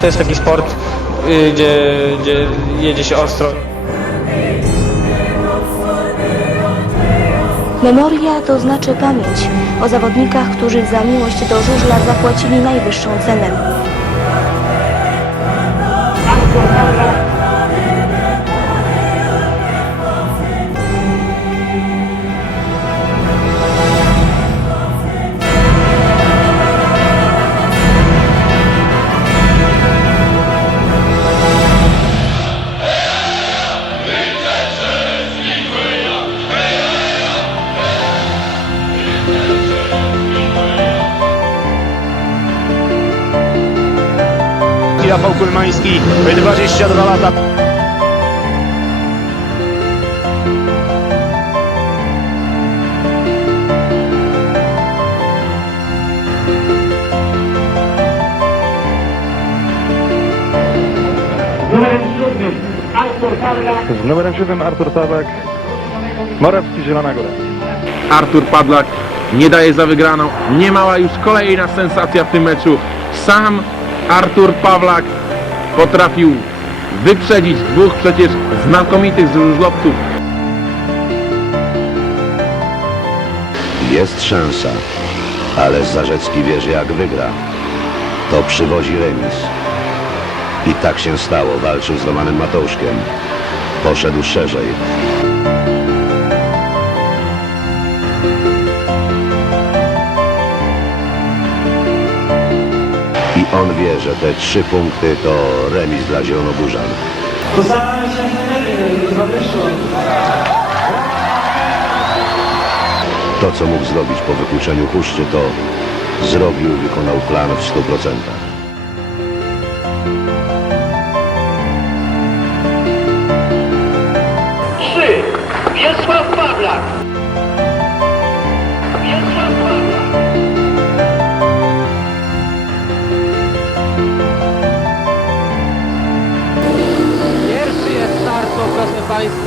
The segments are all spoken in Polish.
To jest taki sport, y, gdzie, gdzie jedzie się ostro. Memoria to znaczy pamięć o zawodnikach, którzy za miłość do żużla zapłacili najwyższą cenę. Rafał Kulmański, 22 lata. Z numerem 7 Artur Tabak, Morawski Zielona Góra. Artur Padlak nie daje za wygraną. Nie mała już kolejna sensacja w tym meczu. Sam Artur Pawlak potrafił wyprzedzić dwóch przecież znakomitych żużlowców. Jest szansa, ale Zarzecki wierzy jak wygra. To przywozi remis. I tak się stało, walczył z Romanem Matouszkiem. Poszedł szerzej. On wie, że te trzy punkty to remis dla Zielonogórzan. To, co mógł zrobić po wykluczeniu Puszczy, to zrobił i wykonał plan w 100%.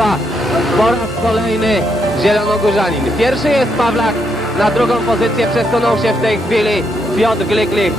Państwa, po raz kolejny Zielonogórzanin. Pierwszy jest Pawlak, na drugą pozycję przesunął się w tej chwili Piotr Gliklich.